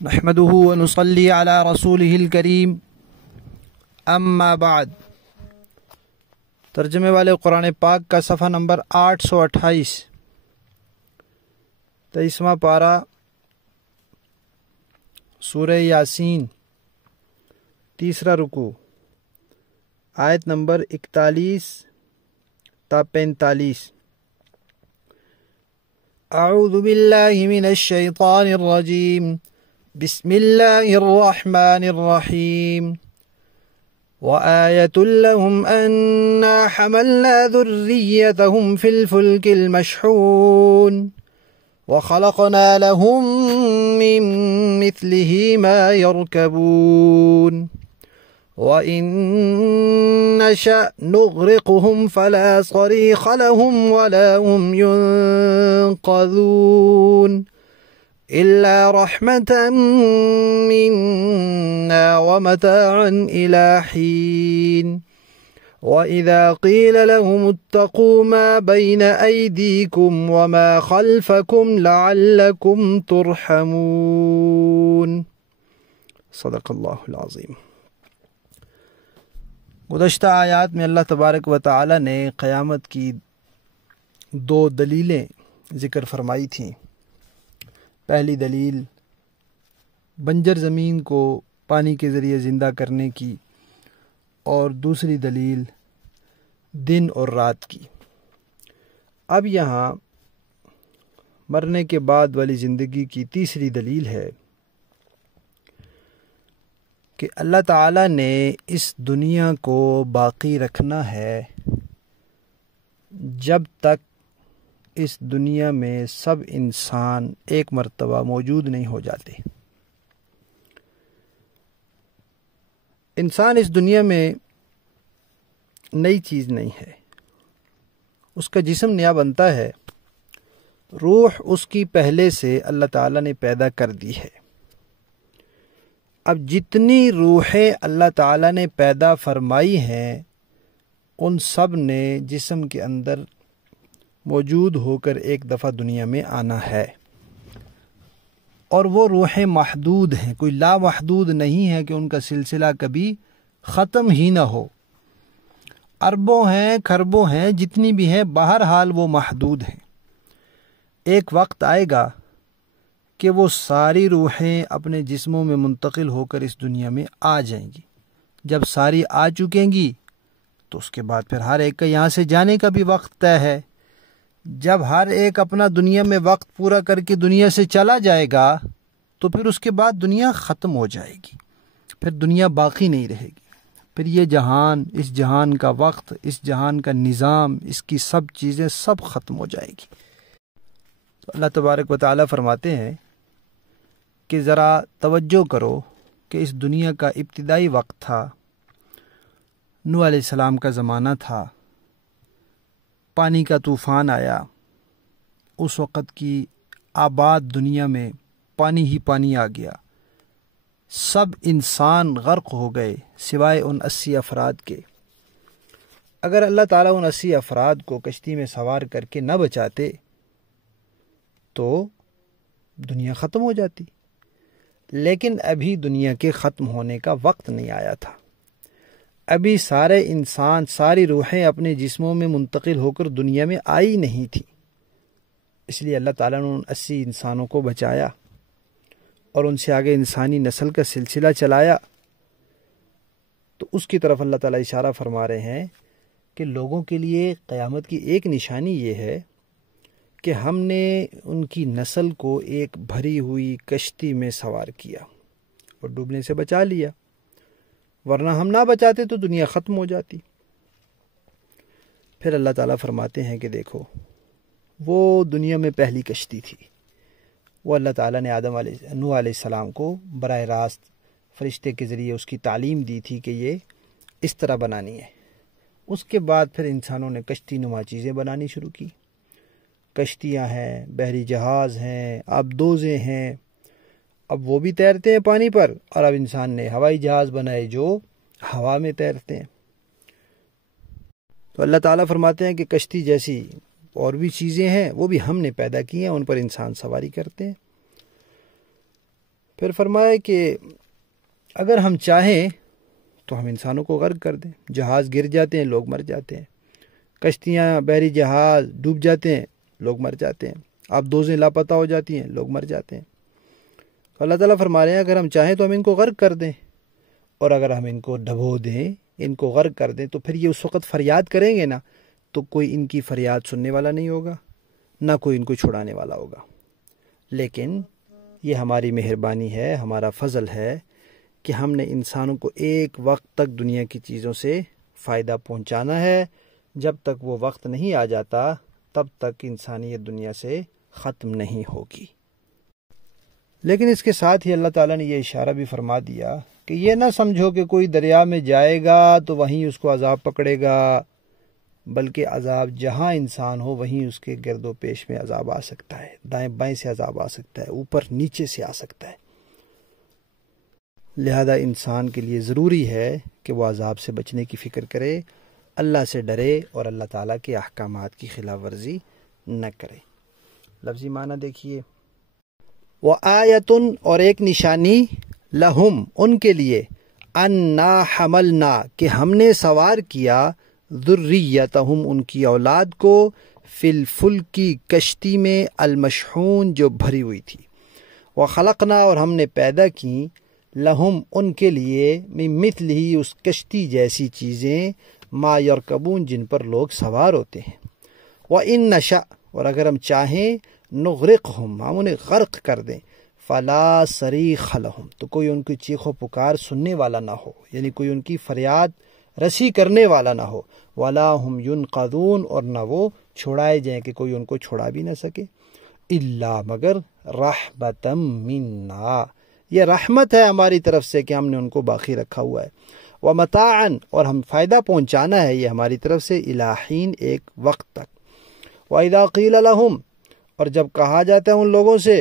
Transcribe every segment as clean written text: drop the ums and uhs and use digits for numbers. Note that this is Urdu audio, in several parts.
نحمده ونصلي على رسوله الكريم اما بعد۔ ترجمے والے قرآن پاک کا صفحہ نمبر 828، 23واں پارہ، سورہ یاسین، تیسرا رکوع، آیت نمبر 41 تا 45۔ اعوذ باللہ من الشیطان الرجیم، بسم اللہ الرحمن الرحیم۔ وآیۃ لہم انا حملنا ذریتہم فی الفلک المشحون وخلقنا لہم من مثلہ ما یرکبون وَإِن نَّشَأْ نُغْرِقْهُمْ فَلَا صَرِيخَ لَهُمْ وَلَا هُمْ يُنقَذُونَ إِلَّا رَحْمَةً مِنَّا وَمَتَاعًا إِلَى حِينٍ وَإِذَا قِيلَ لَهُمُ اتَّقُوا مَا بَيْنَ أَيْدِيكُمْ وَمَا خَلْفَكُمْ لَعَلَّكُمْ تُرْحَمُونَ۔ صدق اللہ العظیم۔ گزشتہ آیات میں اللہ تبارک و تعالی نے قیامت کی 2 دلیلیں ذکر فرمائی تھیں۔ پہلی دلیل بنجر زمین کو پانی کے ذریعے زندہ کرنے کی، اور دوسری دلیل دن اور رات کی۔ اب یہاں مرنے کے بعد والی زندگی کی تیسری دلیل ہے کہ اللہ تعالیٰ نے اس دنیا کو باقی رکھنا ہے جب تک اس دنیا میں سب انسان ایک مرتبہ موجود نہیں ہو جاتے۔ انسان اس دنیا میں نئی چیز نہیں ہے، اس کا جسم نیا بنتا ہے، روح اس کی پہلے سے اللہ تعالیٰ نے پیدا کر دی ہے۔ اب جتنی روحیں اللہ تعالیٰ نے پیدا فرمائی ہیں ان سب نے جسم کے اندر موجود ہو کر ایک دفعہ دنیا میں آنا ہے، اور وہ روحیں محدود ہیں، کوئی لامحدود نہیں ہے کہ ان کا سلسلہ کبھی ختم ہی نہ ہو۔ اربوں ہیں، کھربوں ہیں، جتنی بھی ہیں، بہرحال وہ محدود ہیں۔ ایک وقت آئے گا کہ وہ ساری روحیں اپنے جسموں میں منتقل ہو کر اس دنیا میں آ جائیں گی۔ جب ساری آ چکیں گی تو اس کے بعد پھر ہر ایک کا یہاں سے جانے کا بھی وقت طے ہے۔ جب ہر ایک اپنا دنیا میں وقت پورا کر کے دنیا سے چلا جائے گا تو پھر اس کے بعد دنیا ختم ہو جائے گی، پھر دنیا باقی نہیں رہے گی، پھر یہ جہان، اس جہان کا وقت، اس جہان کا نظام، اس کی سب چیزیں سب ختم ہو جائے گی۔ تو اللہ تبارک و تعالیٰ فرماتے ہیں کہ ذرا توجہ کرو کہ اس دنیا کا ابتدائی وقت تھا، نوح علیہ السلام کا زمانہ تھا، پانی کا طوفان آیا، اس وقت کی آباد دنیا میں پانی ہی پانی آ گیا، سب انسان غرق ہو گئے سوائے ان 80 افراد کے۔ اگر اللہ تعالیٰ ان 80 افراد کو کشتی میں سوار کر کے نہ بچاتے تو دنیا ختم ہو جاتی، لیکن ابھی دنیا کے ختم ہونے کا وقت نہیں آیا تھا، ابھی سارے انسان، ساری روحیں اپنے جسموں میں منتقل ہو کر دنیا میں آئی نہیں تھی، اس لیے اللہ تعالیٰ نے ان 80 انسانوں کو بچایا اور ان سے آگے انسانی نسل کا سلسلہ چلایا۔ تو اس کی طرف اللہ تعالیٰ اشارہ فرما رہے ہیں کہ لوگوں کے لیے قیامت کی ایک نشانی یہ ہے کہ ہم نے ان کی نسل کو ایک بھری ہوئی کشتی میں سوار کیا اور ڈوبنے سے بچا لیا، ورنہ ہم نہ بچاتے تو دنیا ختم ہو جاتی۔ پھر اللہ تعالیٰ فرماتے ہیں کہ دیکھو، وہ دنیا میں پہلی کشتی تھی، وہ اللہ تعالیٰ نے نوح علیہ السلام کو براہ راست فرشتے کے ذریعے اس کی تعلیم دی تھی کہ یہ اس طرح بنانی ہے۔ اس کے بعد پھر انسانوں نے کشتی نما چیزیں بنانی شروع کی، کشتیاں ہیں، بحری جہاز ہیں، آبدوزیں ہیں، اب وہ بھی تیرتے ہیں پانی پر، اور اب انسان نے ہوائی جہاز بنائے جو ہوا میں تیرتے ہیں۔ تو اللہ تعالیٰ فرماتے ہیں کہ کشتی جیسی اور بھی چیزیں ہیں وہ بھی ہم نے پیدا کی ہیں، ان پر انسان سواری کرتے ہیں۔ پھر فرمایا کہ اگر ہم چاہیں تو ہم انسانوں کو غرق کر دیں، جہاز گر جاتے ہیں، لوگ مر جاتے ہیں، کشتیاں بحری جہاز ڈوب جاتے ہیں، لوگ مر جاتے ہیں، آبدوزیں لاپتہ ہو جاتی ہیں، لوگ مر جاتے ہیں۔ اللہ تعالیٰ فرما رہے ہیں اگر ہم چاہیں تو ہم ان کو غرق کر دیں، اور اگر ہم ان کو ڈبو دیں، ان کو غرق کر دیں، تو پھر یہ اس وقت فریاد کریں گے نا، تو کوئی ان کی فریاد سننے والا نہیں ہوگا، نہ کوئی ان کو چھڑانے والا ہوگا۔ لیکن یہ ہماری مہربانی ہے، ہمارا فضل ہے کہ ہم نے انسانوں کو ایک وقت تک دنیا کی چیزوں سے فائدہ پہنچانا ہے۔ جب تک وہ وقت نہیں آ جاتا تب تک انسانیت دنیا سے ختم نہیں ہوگی۔ لیکن اس کے ساتھ ہی اللہ تعالیٰ نے یہ اشارہ بھی فرما دیا کہ یہ نہ سمجھو کہ کوئی دریا میں جائے گا تو وہیں اس کو عذاب پکڑے گا، بلکہ عذاب جہاں انسان ہو وہیں اس کے گرد و پیش میں عذاب آ سکتا ہے، دائیں بائیں سے عذاب آ سکتا ہے، اوپر نیچے سے آ سکتا ہے۔ لہذا انسان کے لیے ضروری ہے کہ وہ عذاب سے بچنے کی فکر کرے، اللہ سے ڈرے اور اللہ تعالیٰ کے احکامات کی خلاف ورزی نہ کرے۔ لفظی معنی دیکھیے، وَآیَةٌ اور ایک نشانی، لہم ان کے لیے، اَنَّا حَمَلْنَا کہ ہم نے سوار کیا، ذُرِّيَّتَهُمْ ان کی اولاد کو، فِي الْفُلْكِ کشتی میں، المشحون جو بھری ہوئی تھی، وَخَلَقْنَا اور ہم نے پیدا کی، لہم ان کے لیے، من مثلہ اس کشتی جیسی چیزیں، ما یرکبون جن پر لوگ سوار ہوتے ہیں، وَإِن نَشَأْ اور اگر ہم چاہیں، نغرقہم ہم انہیں غرق کر دیں، فلا صریخ لہم تو کوئی ان کی چیخ و پکار سننے والا نہ ہو، یعنی کوئی ان کی فریاد رسی کرنے والا نہ ہو، ولا ہم ینقذون اور نہ وہ چھڑائے جائیں کہ کوئی ان کو چھڑا بھی نہ سکے، الا مگر رحمتا منا یہ رحمت ہے ہماری طرف سے کہ ہم نے ان کو باقی رکھا ہوا ہے، ومتاعا اور ہم فائدہ پہنچانا ہے یہ ہماری طرف سے، الی حین ایک وقت تک، وَإِذَا قِيلَ لَهُمْ اور جب کہا جاتا ہے ان لوگوں سے،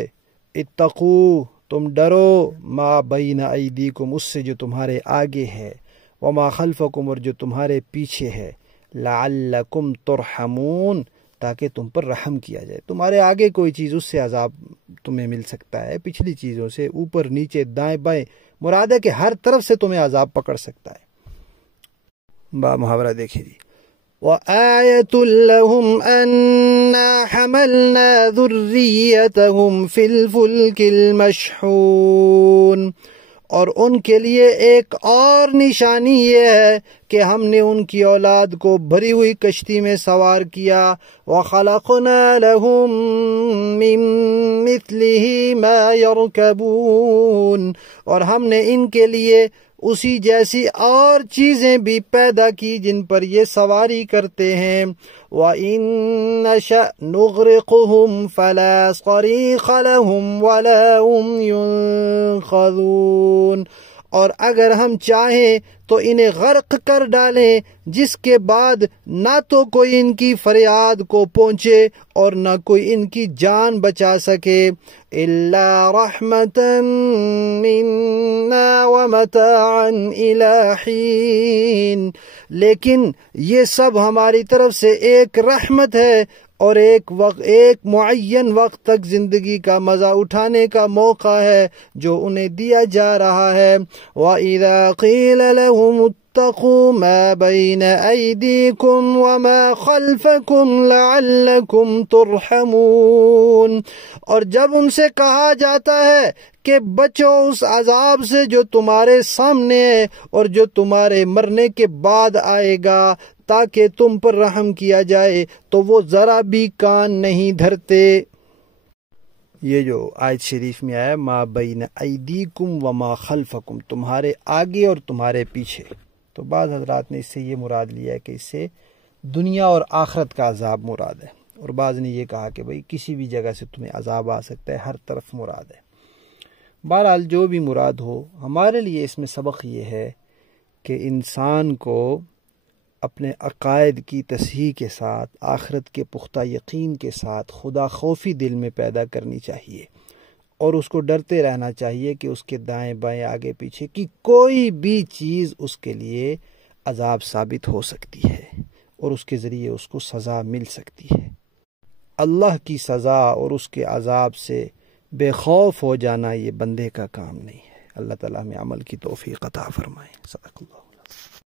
اتقوا تم ڈرو، ما بین ایدیکم اس سے جو تمہارے آگے ہے، وما خلفکم اور جو تمہارے پیچھے ہے، لعلکم ترحمون تاکہ تم پر رحم کیا جائے، تمہارے آگے کوئی چیز اس سے عذاب تمہیں مل سکتا ہے، پچھلی چیزوں سے، اوپر نیچے دائیں بائیں، مراد ہے کہ ہر طرف سے تمہیں عذاب پکڑ سکتا ہے۔ با محاورہ دیکھیں جی، وَآیَةٌ لَهُمْ أَنَّا حَمَلْنَا ذُرِّيَّتَهُمْ فِي الْفُلْكِ الْمَشْحُونِ اور ان کے لیے ایک اور نشانی یہ ہے کہ ہم نے ان کی اولاد کو بھری ہوئی کشتی میں سوار کیا، وَخَلَقْنَا لَهُم مِّن مِّثْلِهِ مَا يَرْكَبُونَ اور ہم نے ان کے لیے اسی جیسی اور چیزیں بھی پیدا کی جن پر یہ سواری کرتے ہیں، وَإِن نَّشَأْ نُغْرِقْهُمْ فَلَا صَرِيخَ لَهُمْ وَلَا هُمْ يُنقَذُونَ اور اگر ہم چاہیں تو انہیں غرق کر ڈالیں، جس کے بعد نہ تو کوئی ان کی فریاد کو پہنچے اور نہ کوئی ان کی جان بچا سکے، الا رحمتا منا ومتاعا الى حین لیکن یہ سب ہماری طرف سے ایک رحمت ہے اور ایک معین وقت تک زندگی کا مزہ اٹھانے کا موقع ہے جو انہیں دیا جا رہا ہے۔ وَإِذَا قِيلَ لَهُمُ اتَّقُوا مَا بَيْنَ أَيْدِيكُمْ وَمَا خَلْفَكُمْ لَعَلَّكُمْ تُرْحَمُونَ اور جب ان سے کہا جاتا ہے کہ بچو اس عذاب سے جو تمہارے سامنے ہے اور جو تمہارے مرنے کے بعد آئے گا تاکہ تم پر رحم کیا جائے، تو وہ ذرا بھی کان نہیں دھرتے۔ یہ جو آیت شریف میں آیا ما بین ایدیکم وما خلفکم تمہارے آگے اور تمہارے پیچھے، تو بعض حضرات نے اس سے یہ مراد لیا ہے کہ اس سے دنیا اور آخرت کا عذاب مراد ہے، اور بعض نے یہ کہا کہ بھئی کسی بھی جگہ سے تمہیں عذاب آ سکتا ہے، ہر طرف مراد ہے۔ بہرحال جو بھی مراد ہو، ہمارے لیے اس میں سبق یہ ہے کہ انسان کو اپنے عقائد کی تصحیح کے ساتھ، آخرت کے پختہ یقین کے ساتھ خدا خوفی دل میں پیدا کرنی چاہیے، اور اس کو ڈرتے رہنا چاہیے کہ اس کے دائیں بائیں آگے پیچھے کی کوئی بھی چیز اس کے لیے عذاب ثابت ہو سکتی ہے اور اس کے ذریعے اس کو سزا مل سکتی ہے۔ اللہ کی سزا اور اس کے عذاب سے بے خوف ہو جانا یہ بندے کا کام نہیں ہے۔ اللہ تعالیٰ ہمیں عمل کی توفیق عطا فرمائے۔ صدق اللہ۔